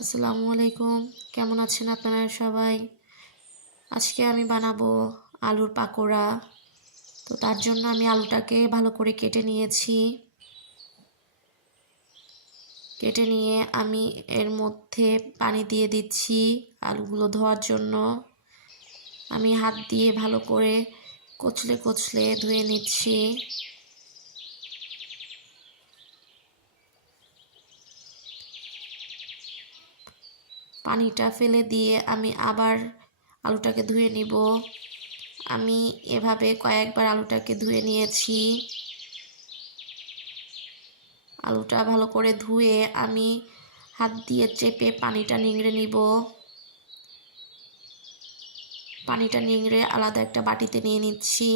আসসালামু আলাইকুম। কেমন আছেন আপনারা সবাই? আজকে আমি বানাবো আলুর পাকোড়া। তো তার জন্য আমি আলুটাকে ভালো করে কেটে নিয়েছি। কেটে নিয়ে আমি এর মধ্যে পানি দিয়ে দিচ্ছি আলুগুলো ধোয়ার জন্য। আমি হাত দিয়ে ভালো করে কচলে কচলে ধুয়ে নিচ্ছি। পানিটা ফেলে দিয়ে আমি আবার আলুটাকে ধুয়ে নিব। আমি এভাবে কয়েকবার আলুটাকে ধুয়ে নিয়েছি। আলুটা ভালো করে ধুয়ে আমি হাত দিয়ে চেপে পানিটা নিংড়ে নিব। পানিটা নিংড়ে আলাদা একটা বাটিতে নিয়ে নিচ্ছি।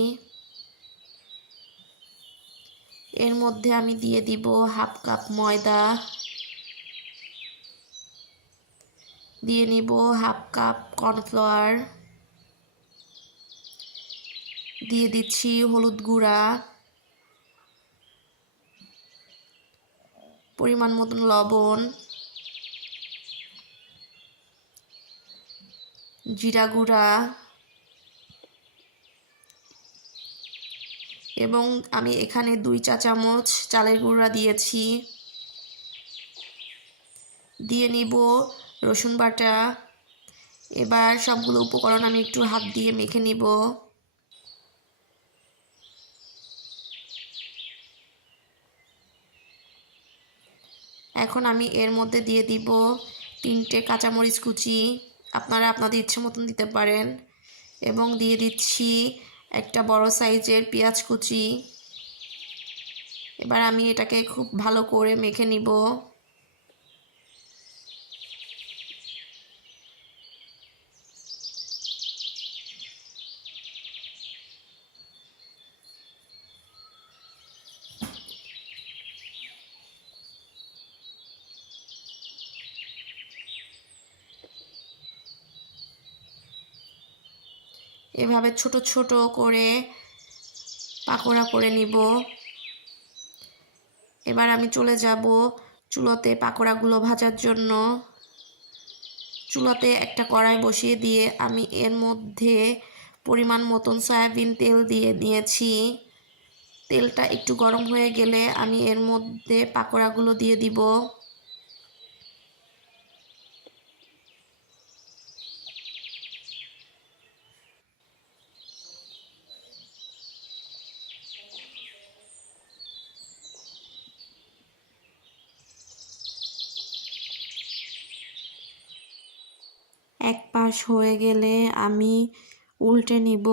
এর মধ্যে আমি দিয়ে দিব হাফ কাপ ময়দা, দিয়ে নিব হাফ কাপ কর্নফ্লাওয়ার, দিয়ে দিচ্ছি হলুদ গুঁড়া, পরিমাণ মতন লবণ, জিরা গুঁড়া এবং আমি এখানে 2 চা চামচ চালের গুঁড়া দিয়েছি। দিয়ে নিব রসুন বাটা। এবার সবগুলো উপকরণ আমি একটু হাত দিয়ে মেখে নিব। এখন আমি এর মধ্যে দিয়ে দিব 3টে কাঁচামরিচ কুচি, আপনারা আপনাদের ইচ্ছে মতন দিতে পারেন, এবং দিয়ে দিচ্ছি একটা বড় সাইজের পেঁয়াজ কুচি। এবার আমি এটাকে খুব ভালো করে মেখে নিব। এভাবে ছোট ছোট করে পাকোড়া করে নিব। এবার আমি চলে যাব চুলোতে পাকোড়াগুলো ভাজার জন্য। চুলাতে একটা কড়াই বসিয়ে দিয়ে আমি এর মধ্যে পরিমাণ মতন সয়াবিন তেল দিয়ে দিয়েছি। তেলটা একটু গরম হয়ে গেলে আমি এর মধ্যে পাকোড়াগুলো দিয়ে দিব। এক পাশ হয়ে গেলে আমি উল্টে নিব।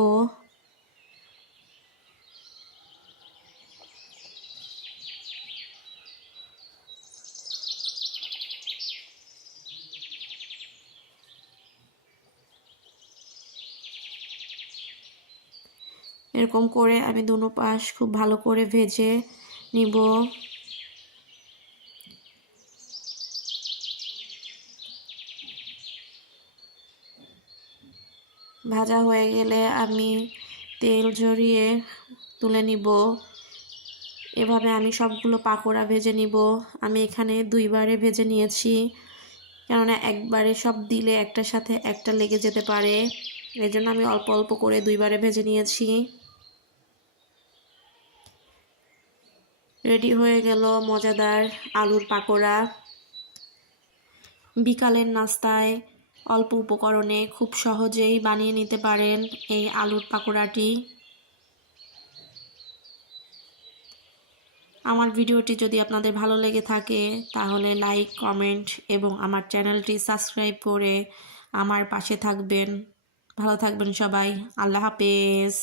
এরকম করে আমি দুনো পাশ খুব ভালো করে ভেজে নিব। ভাজা হয়ে গেলে আমি তেল ঝরিয়ে তুলে নিব। এভাবে আমি সবগুলো পাকোড়া ভেজে নিব। আমি এখানে 2বারে ভেজে নিয়েছি, কেননা একবারে সব দিলে একটার সাথে একটা লেগে যেতে পারে। এই জন্য আমি অল্প অল্প করে 2বারে ভেজে নিয়েছি। রেডি হয়ে গেল মজাদার আলুর পাকোড়া। বিকালের নাস্তায় অল্প উপকরণে খুব সহজেই বানিয়ে নিতে পারেন এই আলুর পাকোড়াটি। আমার ভিডিওটি যদি আপনাদের ভালো লেগে থাকে তাহলে লাইক, কমেন্ট এবং আমার চ্যানেলটি সাবস্ক্রাইব করে আমার পাশে থাকবেন। ভালো থাকবেন সবাই। আল্লাহ হাফেজ।